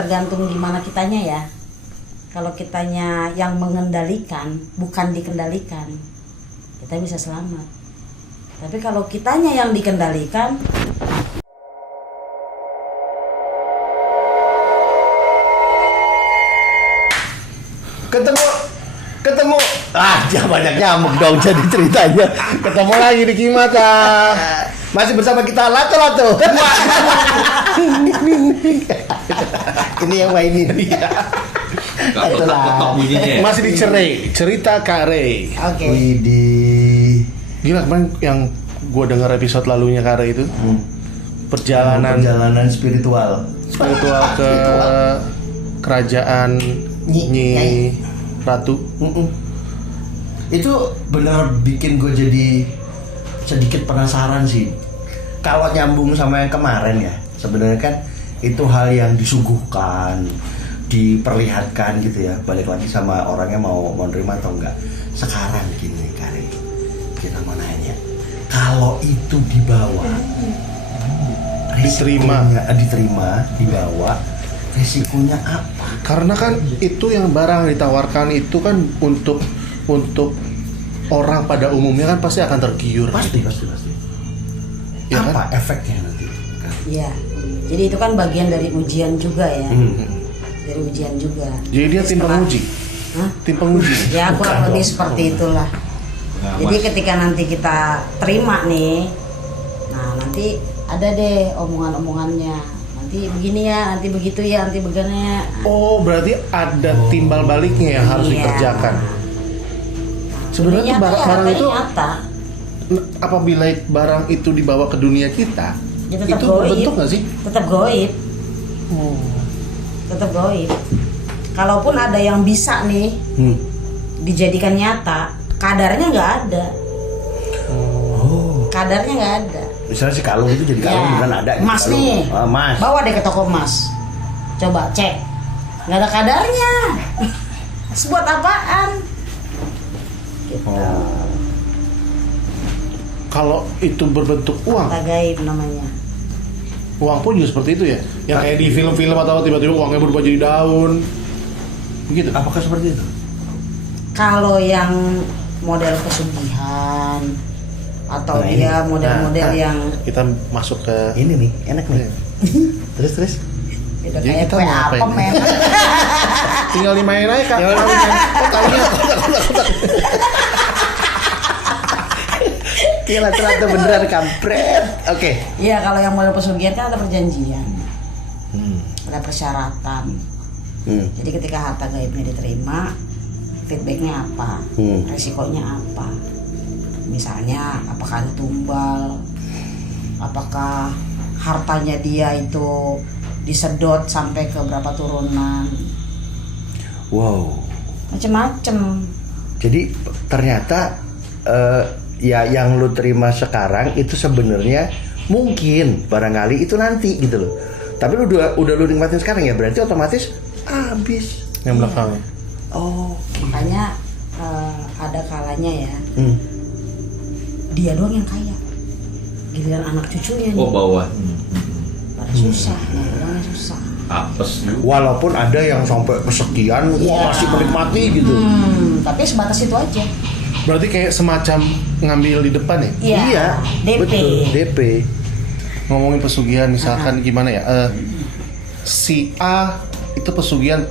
tergantung gimana kitanya ya. Kalau kitanya yang mengendalikan, bukan dikendalikan, kita bisa selamat. Tapi kalau kitanya yang dikendalikan, ketemu jangan banyak nyamuk dong jadi ceritanya. Ketemu lagi di Kimata, masih bersama kita Lato ini yang main ini masih di cerita Kak Rey. oke. Widih, Gila, kemarin yang gue dengar episode lalunya Kak Rey itu perjalanan spiritual ke kerajaan Nyi Ratu. Itu benar bikin gue jadi sedikit penasaran sih. Kalau nyambung sama yang kemarin ya, sebenarnya kan itu hal yang disuguhkan, diperlihatkan gitu ya. Balik lagi sama orangnya mau menerima atau enggak. Sekarang gini Kari, kita mau nanya, kalau itu dibawa, diterima, dibawa, resikonya apa? Karena kan itu yang barang ditawarkan itu kan untuk orang pada umumnya kan pasti akan tergiur. Pasti. Ya apa kan? efeknya nanti? Iya. Jadi itu kan bagian dari ujian juga ya. Dari ujian juga. Jadi dia tim penguji. Hah? Tim penguji. Ya kurang lebih seperti itulah. Jadi ketika nanti kita terima nih, nah nanti ada deh omongan-omongannya. Nanti begini ya, nanti begitu ya, nanti begini ya. Oh, berarti ada timbal baliknya yang harus dikerjakan. Sebenarnya Nyata ya, barang itu nyata. apabila barang itu dibawa ke dunia kita, Ya, tetap itu goib. berbentuk nggak sih? Tetap goib. Tetap goib. Kalaupun ada yang bisa nih dijadikan nyata, kadarnya nggak ada. Kadarnya nggak ada. Misalnya si kalung itu jadi kalung bukan ada. Emas kalung. nih. Emas. Bawa deh ke toko emas. Coba cek. Nggak ada kadarnya. Buat apaan? Gitu. Kalau itu berbentuk uang, Harta gaib namanya. uang pun juga seperti itu ya. Yang kayak di film-film atau tiba-tiba uangnya berubah jadi daun. Begitu. Apakah seperti itu? Kalau yang model pesugihan atau Nah, dia ini. model-model Nah, yang kita masuk ke Ini nih, enak nih. terus. udah Jadi kayak kita kue mau apa ngapain? men. tinggal dimain aja Kak. Gila, ternyata beneran kampret. Oke. Iya, kalau yang model pesugihan kan ada perjanjian. Ada persyaratan. Jadi ketika harta gaibnya diterima, feedbacknya apa? Resikonya apa? Misalnya apakah ada tumbal? Apakah hartanya dia itu disedot sampai ke berapa turunan? Wow. Macem-macem. Jadi ternyata ya yang lu terima sekarang itu sebenarnya mungkin barangkali itu nanti gitu loh. Tapi lu udah lu nikmatin sekarang ya, berarti otomatis habis yang belakangnya. Oh. Makanya ada kalanya ya, dia doang yang kaya, giliran anak cucunya nih bawah. pada susah, orangnya susah. Apes juga. Walaupun ada yang sampai kesekian masih menikmati gitu. Tapi sebatas itu aja. Berarti kayak semacam ngambil di depan ya? Iya, DP. Betul, DP. Ngomongin pesugihan misalkan gimana ya? Si A itu pesugihan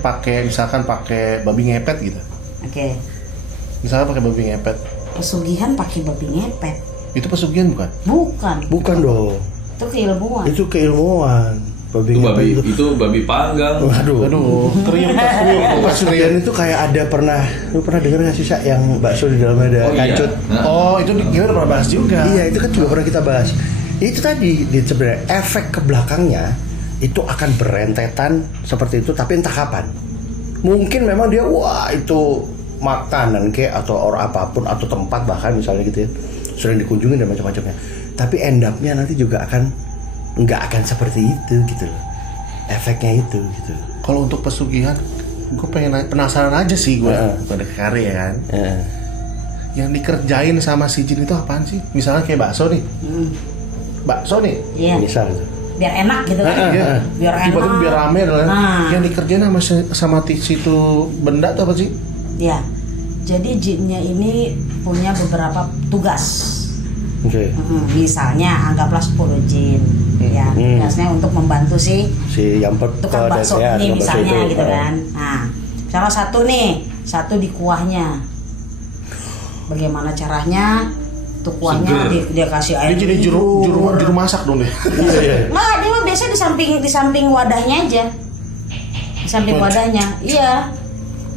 misalkan pakai babi ngepet gitu. Oke. Misalkan pakai babi ngepet. Pesugihan pakai babi ngepet? Itu pesugihan bukan? Bukan. Bukan dong. Itu keilmuan. Itu keilmuan. Babi ngepet Itu babi panggang. Aduh, kriuk. Pesugihan itu kayak ada lu pernah dengar nggak sih Sa, yang bakso di dalamnya ada kancut? Iya. Oh, itu kita udah pernah bahas juga. Iya, itu kan juga pernah kita bahas. Itu tadi sebenarnya efek ke belakangnya itu akan berentetan seperti itu, tapi entah kapan. Mungkin memang dia itu makanan kayak atau apapun atau tempat bahkan misalnya gitu ya sering dikunjungi dan macam-macamnya. Tapi end up-nya nanti juga nggak akan seperti itu gitu loh. Efeknya itu gitu. Kalau untuk pesugihan, gue penasaran aja sih gue. Pada karya kan. Yang dikerjain sama si jin itu apaan sih? Misalnya kayak bakso nih. Bakso nih. Iya. Misal gitu. biar enak gitu kan. Iya. Biar enak. Tiba-tiba biar rame lah. Nah. Yang dikerjain sama situ benda tuh apa sih? Ya. Jadi jinnya ini punya beberapa tugas. Oke. Misalnya anggaplah 10 jin ya. Tugasnya untuk membantu si yang tukang bakso ya, ini tukang bakso misalnya itu. gitu kan. Nah, salah satu di kuahnya. Bagaimana caranya? Tuh kuahnya dia kasih air. Dia jadi juru masak dong deh. Nah, dia mah biasa di samping wadahnya aja. Di samping wadahnya. Iya.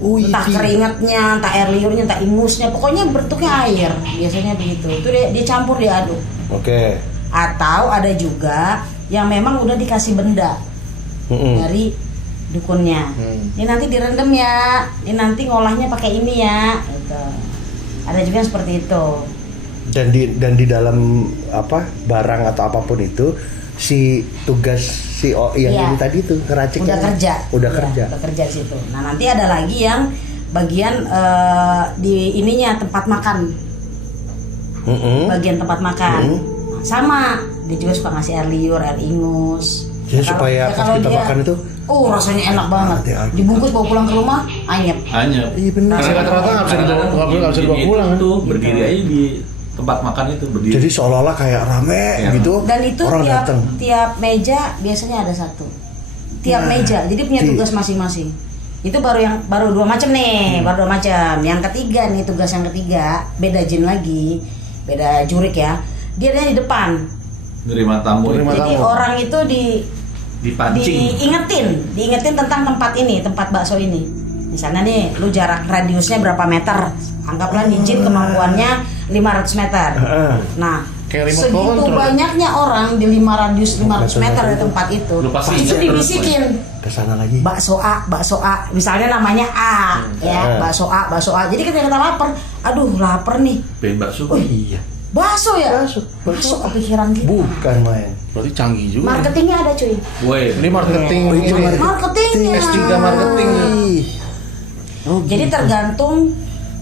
Entah keringatnya, entah air liurnya, entah ingusnya, pokoknya bentuknya air. Biasanya begitu. Itu dia campur diaduk. Oke. Atau ada juga yang memang udah dikasih benda dari dukunnya. Ini nanti direndam ya. Ini nanti ngolahnya pakai ini ya. Gitu. Ada juga yang seperti itu. Dan di dalam barang atau apapun itu si tugas yang ini tadi tuh ngeracik udah kerja. Udah kerja di situ. Nah, nanti ada lagi yang bagian di ininya tempat makan. Bagian tempat makan. Sama, dia juga suka ngasih air liur, air ingus. Jadi supaya pas kita makan itu rasanya enak banget. Dibungkus bawa pulang ke rumah, anyep. Iya benar. Karena rata-rata nggak bisa dibawa pulang kan? Tuh berdiri aja di tempat makan itu berdiri. Jadi seolah-olah kayak rame gitu. Dan itu orang datang. tiap meja biasanya ada satu. Tiap meja, jadi punya tugas masing-masing. Itu baru 2 macam nih, baru 2 macam. Yang ketiga nih, tugas yang ketiga beda jin lagi, beda jurik ya. Dia ada di depan. Nerima tamu. Jadi orang itu dipancing. diingetin tentang tempat ini, tempat bakso ini. Misalnya nih, lu jarak radiusnya berapa meter? Anggaplah nih jin kemampuannya 500 meter. Nah, segitu banyaknya orang di 500 meter dari tempat itu. Itu dibisikin. Kesana lagi. Bakso A. Misalnya namanya A, ya. Bakso A. Jadi ketika kita lapar, aduh lapar nih. Pengen bakso. Oh iya. Bakso ya? Bakso kepikiran kita. Bukan main. Berarti canggih juga. Marketingnya ada cuy. Woi, Ini marketing. Marketingnya. S3 marketing. Jadi tergantung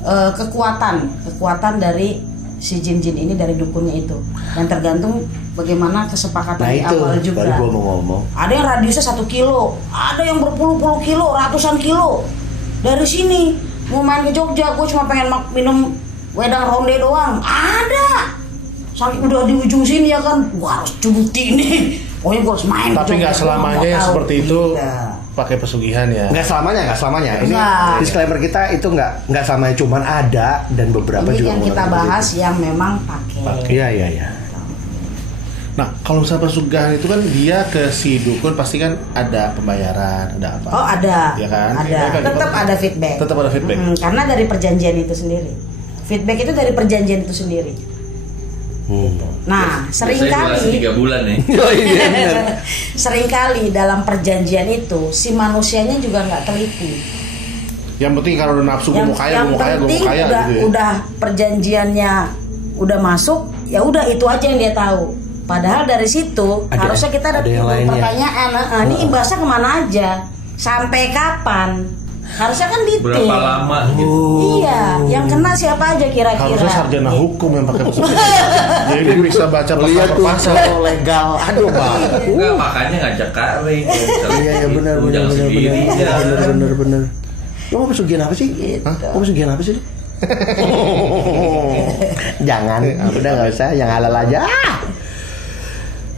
kekuatan dari si jin-jin ini dari dukunnya itu, dan tergantung bagaimana kesepakatan di awal juga. Baru gua mau ngomong. Ada yang radiusnya 1 kilo, ada yang berpuluh-puluh kilo, ratusan kilo. Dari sini mau main ke Jogja, gue cuma pengen minum wedang ronde doang. Ada. Saking udah di ujung sini ya kan, gua harus cuti nih. Pokoknya gua harus main. Tapi nggak selamanya yang seperti itu. Pakai pesugihan ya. Nggak selamanya. Ini Nggak. disclaimer kita itu nggak selamanya, cuman ada dan beberapa ini juga yang kita bahas yang memang pakai. Iya. Nah, kalau misalnya pesugihan itu kan dia ke si dukun pasti kan ada pembayaran, ada apa? Oh ada. Ya kan? Ada. Tetap ada feedback. Tetap ada feedback. Karena dari perjanjian itu sendiri. Feedback itu dari perjanjian itu sendiri. Nah, seringkali 3 bulan ya. seringkali dalam perjanjian itu si manusianya juga nggak teliti. Yang penting kalau udah nafsu gue mau kaya penting gitu ya. udah perjanjiannya udah masuk, ya udah itu aja yang dia tahu. Padahal dari situ harusnya kita ada pertanyaan, ini imbasnya kemana aja, sampai kapan? Harusnya kan detail. Berapa lama gitu. Iya, yang kena siapa aja kira-kira. Harusnya sarjana hukum yang pakai pesugihan. Jadi dia bisa baca pasal legal. Aduh, Bang. Enggak, makanya ngajak Kak Ray. Iya benar. Lo mau pesugihan apa sih? Mau pesugihan apa sih? Jangan, udah nggak usah, yang halal aja.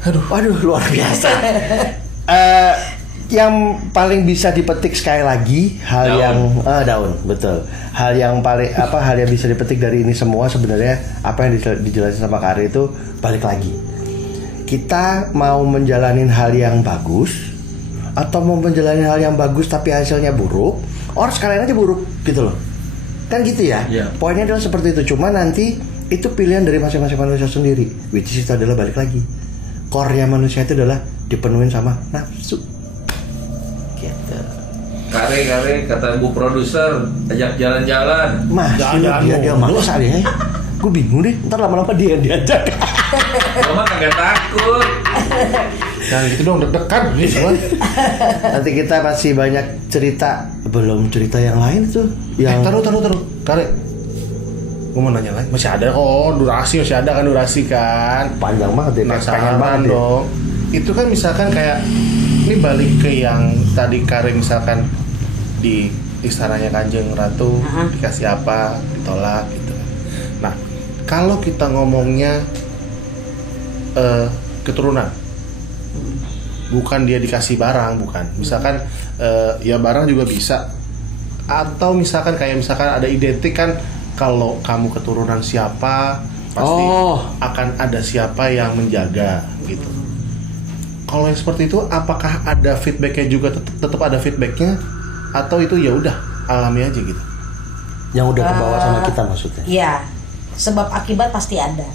Aduh, luar biasa. Yang paling bisa dipetik sekali lagi daun, betul. Hal yang bisa dipetik dari ini semua sebenarnya apa yang dijelasin sama Kak Ari itu balik lagi. Kita mau menjalanin hal yang bagus atau mau menjalani hal yang bagus tapi hasilnya buruk, orang sekalian aja buruk gitu loh. Kan gitu ya. Poinnya adalah seperti itu. Cuma nanti itu pilihan dari masing-masing manusia sendiri. Which is itu adalah balik lagi. Core-nya manusia itu adalah dipenuhin sama nafsu. Gitu. Kare kata Bu produser, ajak jalan-jalan. Dia males ya. Gue bingung deh. Ntar lama-lama dia diajak. Mama kagak takut. Jangan gitu dong, deg-degan gitu. Nanti kita masih banyak cerita, belum cerita yang lain tuh. Yang Taruh. Kare. Gue mau nanya lagi, masih ada durasi kan. Panjang banget deh, pengen Penasaran banget dong. itu kan misalkan kayak ini balik ke yang tadi Kare misalkan di istananya Kanjeng Ratu dikasih apa ditolak gitu. Nah kalau kita ngomongnya keturunan, bukan dia dikasih barang, bukan. Misalkan ya barang juga bisa. Atau misalkan kayak misalkan ada identik kan, kalau kamu keturunan siapa pasti akan ada siapa yang menjaga gitu. Kalau yang seperti itu, apakah ada feedbacknya juga? Tetap ada feedbacknya, atau itu ya udah alami aja gitu? Yang udah kebawa sama kita maksudnya? Iya, sebab akibat pasti ada.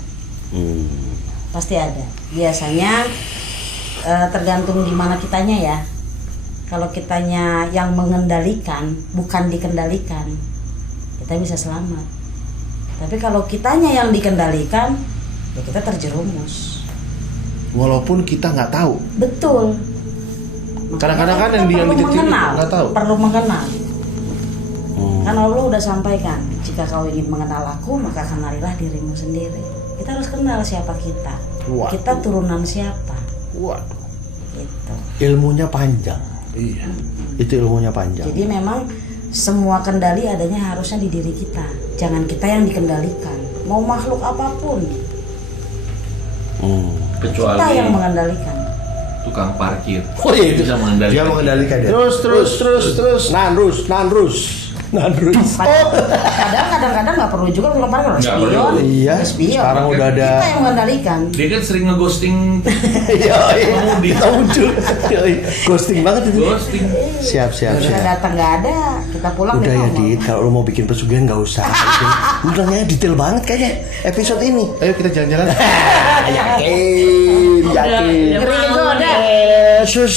Pasti ada. Biasanya tergantung di mana kitanya ya. Kalau kitanya yang mengendalikan, bukan dikendalikan, kita bisa selamat. Tapi kalau kitanya yang dikendalikan, ya kita terjerumus. Walaupun kita nggak tahu. Betul. Kadang-kadang kan yang perlu dititip mengenal, nggak tahu. perlu mengenal. Kan Allah udah sampaikan, jika kau ingin mengenal aku, maka kenalilah dirimu sendiri. Kita harus kenal siapa kita. Waduh. Kita turunan siapa. Waduh. Gitu. Ilmunya panjang. Iya. Itu ilmunya panjang. Jadi memang semua kendali adanya harusnya di diri kita. Jangan kita yang dikendalikan. Mau makhluk apapun, Kecuali kita yang mengendalikan. tukang parkir. Oh iya, itu bisa mengendalikan. dia mengendalikan dia. Terus. Nandrus. Padahal kadang-kadang nggak perlu juga tukang parkir. Nggak Spion. perlu. Iya. Spion. Sekarang udah ada. Kita yang mengendalikan. Dia kan sering ngeghosting Iya. pengemudi. Kita muncul. Yoi. Ghosting banget itu. Ghosting. Siap. Kita datang nggak ada, kita pulang Udah dia ya ngomong. Dit, kalau lo mau bikin pesugihan nggak usah. Udahnya detail banget kayaknya episode ini. Ayo kita jalan-jalan. Yakin. Ngeri-ngeri. Sus.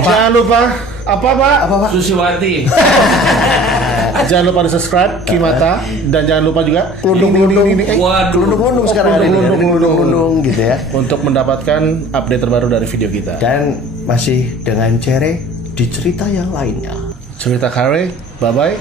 Jangan lupa apa Pak? Susiwati. Jangan lupa di subscribe Kimata, dan jangan lupa juga Kelundung-kelundung. Waduh. Kelundung sekarang ada ini. Kelundung gitu ya. untuk mendapatkan update terbaru dari video kita. Dan masih dengan Cere di cerita yang lainnya. Cerita Kare, bye bye.